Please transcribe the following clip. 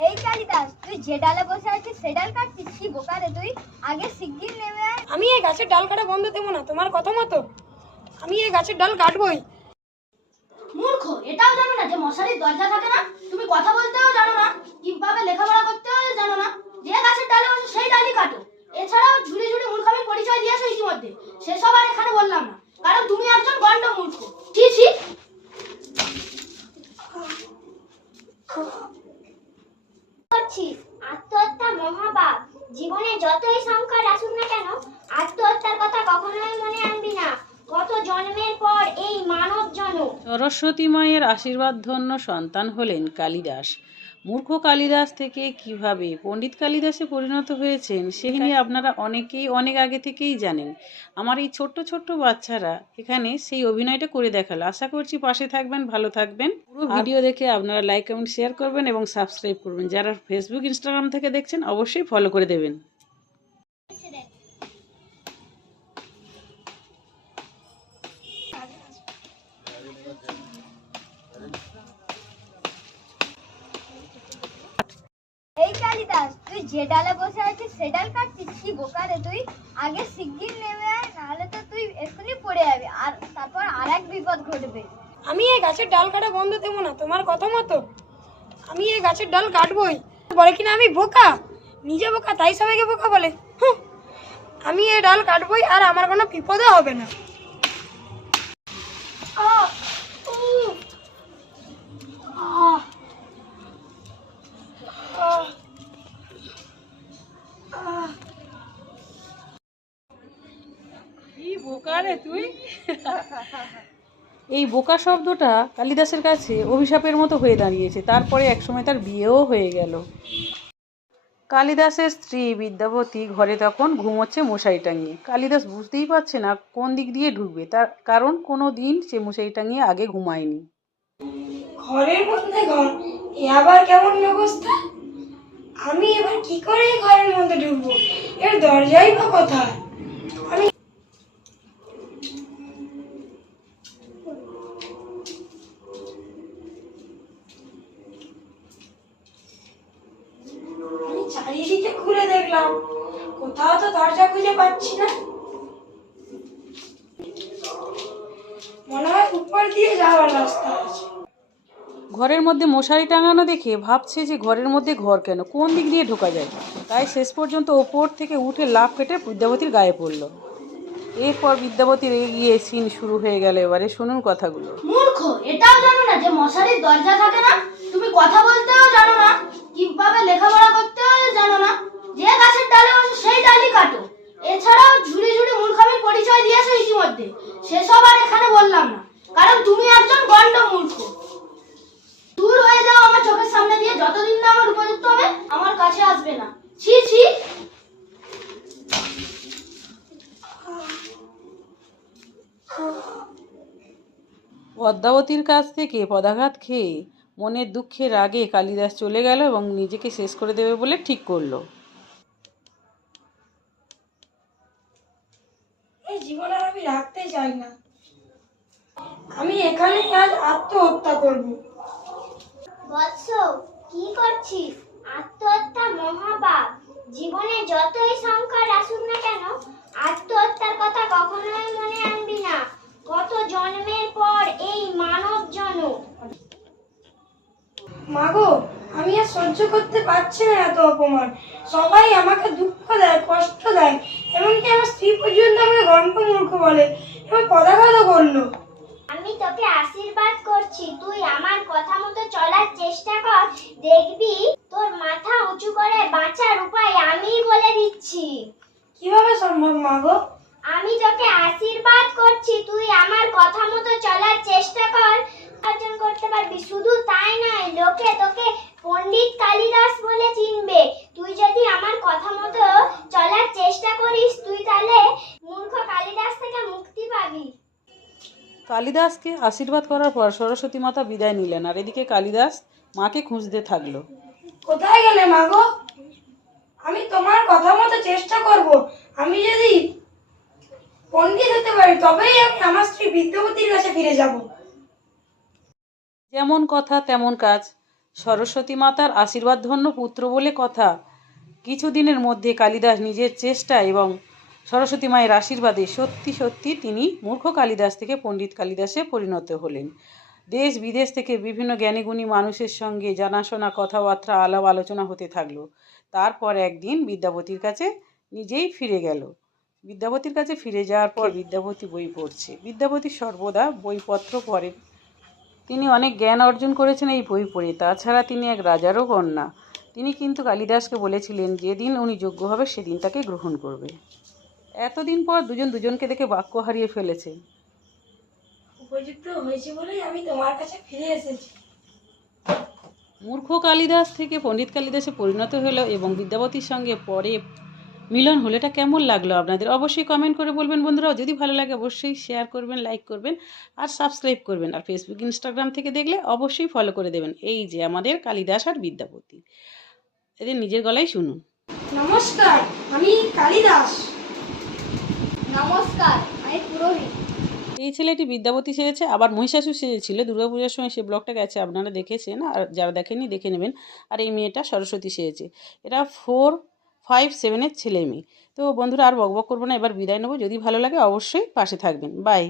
এই কালিদাস তুই যে ডালে বসে আছিস সে ডাল কাটছিস? কি বোকা রে তুই। আগে শিগগির নেমে আয়। আমি এই গাছের ডাল কাটা বন্ধ দেবো না তোমার কথা মতো। আমি এই গাছের ডাল কাটবই। মূর্খ এটাও জানো না যে মশারির দরজা থাকে না? তুমি কথা বলতেও জানো না কীভাবে লেখাপড়া করতেও জানো না। যে গাছের ডালে বসে সেই ডালই কাটো। এছাড়াও ঝুড়ি ঝুড়ি মূর্খামির পরিচয় দিয়েছ ইতিমধ্যে। সেসব আর এখানে বললাম না। কারণ তুমি একজন গন্ড মূর্খ ছি ছি করছিস আত্মহত্যা মহাপাপ জীবনে যতই সংকট আসুক না কেন আত্মহত্যার কথা কখনোই মনে আনবি না কত জন্মের পর এই মানব জন্ম সরস্বতী মায়ের আশীর্বাদ ধন্য সন্তান হলেন কালিদাস। মূর্খ কালিদাস থেকে কীভাবে পণ্ডিত কালিদাসে পরিণত হয়েছেন সে নিয়ে আপনারা অনেকেই অনেক আগে থেকেই জানেন। আমার এই ছোট্ট ছোট্ট বাচ্চারা এখানে সেই অভিনয়টা করে দেখাল। আশা করছি পাশে থাকবেন ভালো থাকবেন। পুরো ভিডিও দেখে আপনারা লাইক কমেন্ট শেয়ার করবেন এবং সাবস্ক্রাইব করবেন। যারা ফেসবুক ইনস্টাগ্রাম থেকে দেখছেন অবশ্যই ফলো করে দেবেন। কালিদাস তুই যে ডালে বসে আছিস সে ডাল কাটছিস কি বোকা রে তুই। আগে শিগগির নেমে আয়, নাহলে তো তুই এক্ষুনি পড়ে যাবি। আর তারপর আর এক বিপদ ঘটবে। আমি এই গাছের ডাল কাটা বন্ধ দেবো না, তোমার কথা মতো। আমি এই গাছের ডাল কাটবই। বলে কিনা আমি বোকা? নিজে বোকা, তাই সবাইকে বোকা বলে। আমি এই ডাল কাটবই আর আমার কোনো বিপদও হবে না। এই বোকা শব্দটা কালিদাসের কাছে অভিশাপের মতো হয়ে দাঁড়িয়েছে। তারপরে একসময় তার বিয়েও হয়ে গেল। কালিদাসের স্ত্রী বিদ্যাপতি ঘরে তখন ঘুমোচ্ছে মশারি টাঙিয়ে কালিদাস বুঝতেই পারছে না কোন দিক দিয়ে ঢুকবে। তার কারণ কোনো দিন সে মশারি টাঙিয়ে আগে ঘুমায়নি। ঘরের মধ্যে ঘর? এ আবার কেমন ব্যবস্থা? আমি এবার কি করে ঘরের মধ্যে ঢুকবো? এর দরজাই বা কোথায়? আমি চারিদিকে ঘুরে দেখলাম। কোথাও তো দরজা খুঁজে পাচ্ছি না। মনে হয় উপর দিয়ে যাওয়ার রাস্তা আছে। ঘরের মধ্যে মশারি টাঙানো দেখে ভাবছে যে ঘরের মধ্যে ঘর কেন? কোন দিক দিয়ে ঢোকা যায়? তাই শেষ পর্যন্ত ওপর থেকে উঠে লাফ কেটে বিদ্যাপতির গায়ে পড়ল। এরপর বিদ্যাপতির এগিয়ে সিন শুরু হয়ে গেল এবারে শুনুন কথাগুলো। মূর্খ এটাও জানো না যে মশারির দরজা থাকে না? তুমি কথা বলতেও জানো না। কীভাবে লেখাপড়া করতেও জানো না যে গাছের ডালে বসে সেই ডালই কাটো এছাড়াও ঝুড়ি ঝুড়ি মূর্খামির পরিচয় দিয়েছ ইতিমধ্যে সেসব আর এখানে বললাম না কারণ তুমি একজন গন্ড মূর্খ দূর হয়ে যাও আমার চোখের সামনে দিয়ে যতদিন না আমার উপযুক্ত হবে আমার কাছে আসবে না। ছি ছি। পদ্মাবতীর কাছ থেকে পদাঘাত খেয়ে মনের দুঃখের রাগে কালিদাস চলে গেল এবং নিজেকে শেষ করে দেবে বলে ঠিক করল। এই জীবন আর আমি রাখতে চাই না। আমি এখানে আজ আত্মহত্যা করব। বৎস কি করছিস? আত্মহত্যা মহাপাপ। জীবনে যতই সংকট আসুক না কেন আত্মহত্যার কথা কখনোই মনে আনবি না। কত জন্মের পর এই মানব জন্ম মাগো আমি আর সহ্য করতে পারছি না এত অপমান। সবাই আমাকে দুঃখ দেয় কষ্ট দেয়। এমনকি আমার স্ত্রী পর্যন্ত আমাকে গল্প মূর্খ বলে এবং পদাঘাতও করল আমি তোকে আশীর্বাদ করছি। তুই আমার কথা মতো চলার চেষ্টা কর। দেখবি তোর মাথা উঁচু করে বাঁচার উপায় আমিই বলে দিচ্ছি কীভাবে সম্ভব মাগো আমি তোকে আশীর্বাদ করছি তুই আমার কথা মতো চলার চেষ্টা কর অর্জন করতে পারবি শুধু তাই নয় লোকে তোকে পণ্ডিত কালিদাস বলে চিনবে। তুই যদি আমার কথা মতো চলার চেষ্টা করিস তুই তাহলে মূর্খ কালিদাস থেকে মুক্তি পাবি। কালিদাসকে আশীর্বাদ করার পর সরস্বতী মাতা বিদায় নিলেন আর এদিকে কালিদাস মাকে খুঁজতে থাকল। কোথায় গেলে মাগো আমি তোমার কথা মতো চেষ্টা করব। আমি যদি পণ্ডিত হতে পারি তবেই আমি আমার স্ত্রী বিদ্যাপতির কাছে ফিরে যাব। যেমন কথা তেমন কাজ। সরস্বতী মাতার আশীর্বাদ ধন্য পুত্র বলে কথা। কিছুদিনের মধ্যে কালিদাস নিজের চেষ্টা এবং সরস্বতী মায়ের আশীর্বাদে সত্যি সত্যি তিনি মূর্খ কালিদাস থেকে পণ্ডিত কালিদাসে পরিণত হলেন। দেশ বিদেশ থেকে বিভিন্ন জ্ঞানীগুণী মানুষের সঙ্গে জানাশোনা, কথাবার্তা, আলাপ আলোচনা হতে থাকল। তারপর একদিন বিদ্যাপতির কাছে নিজেই ফিরে গেল। বিদ্যাপতির কাছে ফিরে যাওয়ার পর বিদ্যাপতি বই পড়ছে। বিদ্যাপতি সর্বদা বইপত্র পড়েন তিনি অনেক জ্ঞান অর্জন করেছেন এই বই পড়ে। তাছাড়া তিনি এক রাজারও কন্যা। তিনি কিন্তু কালিদাসকে বলেছিলেন যেদিন উনি যোগ্য হবে সেদিন তাকে গ্রহণ করবে। এতদিন পর দুজন দুজনকে দেখে বাক্য হারিয়ে ফেলেছে। উপযুক্ত হয়েছে বলেই আমি তোমার কাছে ফিরে এসেছি। মূর্খ কালিদাস থেকে পণ্ডিত কালিদাসে পরিণত হলো এবং বিদ্যাপতির সঙ্গে পরে মিলন হলো এটা কেমন লাগল আপনাদের? অবশ্যই কমেন্ট করে বলবেন বন্ধুরা যদি ভালো লাগে অবশ্যই শেয়ার করবেন লাইক করবেন আর সাবস্ক্রাইব করবেন। আর ফেসবুক ইনস্টাগ্রাম থেকে দেখলে অবশ্যই ফলো করে দেবেন। এই যে আমাদের কালিদাস আর বিদ্যাপতি। এদের নিজের গলায় শুনুন। নমস্কার আমি কালিদাস। নমস্কার আমি পুরোহিত। এই ছেলেটি বিদ্যাপতি সেরেছে আবার মহিষাসুর সেরেছিল দুর্গাপূজার সময় সে ব্লগটা গেছে আপনারা দেখেছেন। আর যারা দেখেননি দেখে নেবেন। আর এই মেয়েটা সরস্বতী সেজেছে। এরা ফোর ফাইভ সেভেনের ছেলে মেয়ে। তো বন্ধুরা, আর বকবক করব না, এবার বিদায় নেব। যদি ভালো লাগে, অবশ্যই পাশে থাকবেন। বাই